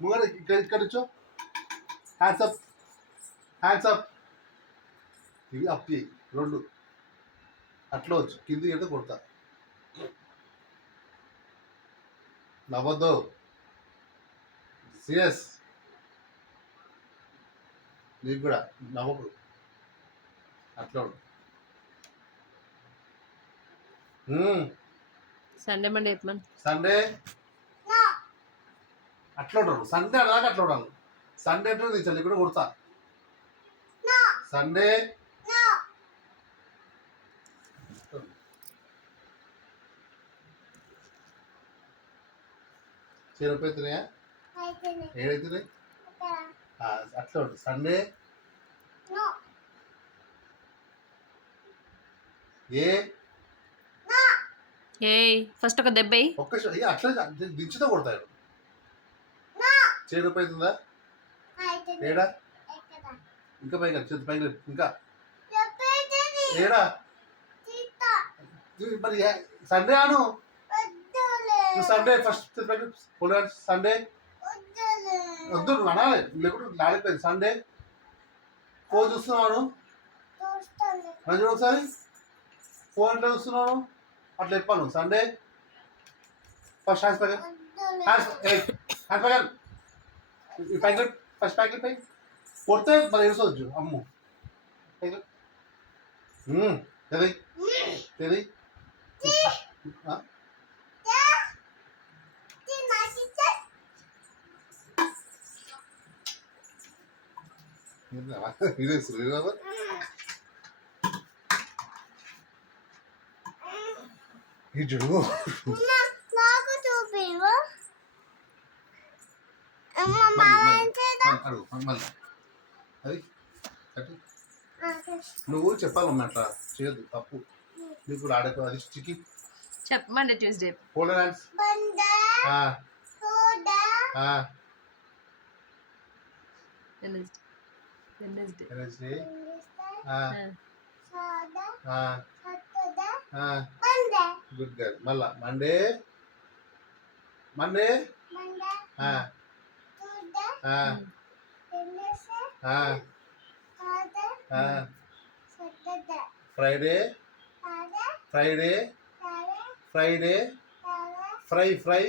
ముంగడ ఇక్కడ నుంచో. Hands up, hands up. ఇవి అప్ చేయి రెండు. అట్లా వచ్చు, కింది అయితే కొడతా. నవ్వద్దు, సీరియస్. నీకు కూడా నవ్వకు, అట్లా ఉండు. సండే మండే చెప్పమని. సండే అట్లా ఉంటారు, సండే అలాగే అట్లా ఉండాలి. సండే అంటే నీ చల్లి కూడా కొడతా. సండే చేరుపు అవుతున్నాయా? ఏడైతున్నాయి? అట్లా ఉంటుంది. సండే ఏ ఫస్ట్ ఒక దెబ్బ ఒక్క అట్లా దించుతో కొడతాడు. చేరుపు అవుతుందా? ఏడా ఇంకా పైగా చేతి పైన ఇంకా ఏడా మరి సండే ఆను. సండే ఫస్ట్ సండే వద్దు నువ్వు అనాలి, లేకుంటే లాలిపోయింది. సండే ఫోన్ చూస్తున్నాను మంచిగా ఒకసారి. ఫోన్ ఎట్లా చూస్తున్నాను అట్లా చెప్పాను. Sunday first hands packet, hands packet packet first packet పై కొడితే మరి ఏడుకోవచ్చు. అమ్ము తెది తెది ఇదే శ్రీరాబర్. ఈ జుడు అది నువ్వు చెప్పాలమ్మా, అట్లా చేయొద్దు, తప్పు. నీకు కూడా ఆడే అది చికి చెప్పమండి. Tuesday folder hands. Wednesday good girl. మళ్ళా Monday Monday Friday Friday Friday fry fry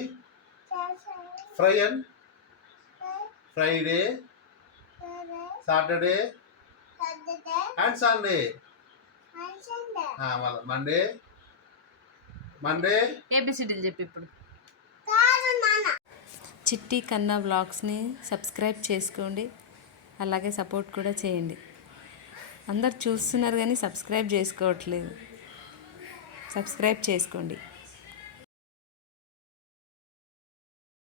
fry and Friday Saturday and Sunday. మళ్ళా మండే మండే ఏబిసిడీలు చెప్పి ఇప్పుడు. చిట్టి కన్నా వ్లాగ్స్ని సబ్స్క్రైబ్ చేసుకోండి, అలాగే సపోర్ట్ కూడా చేయండి. అందరు చూస్తున్నారు కానీ సబ్స్క్రైబ్ చేసుకోవట్లేదు. సబ్స్క్రైబ్ చేసుకోండి.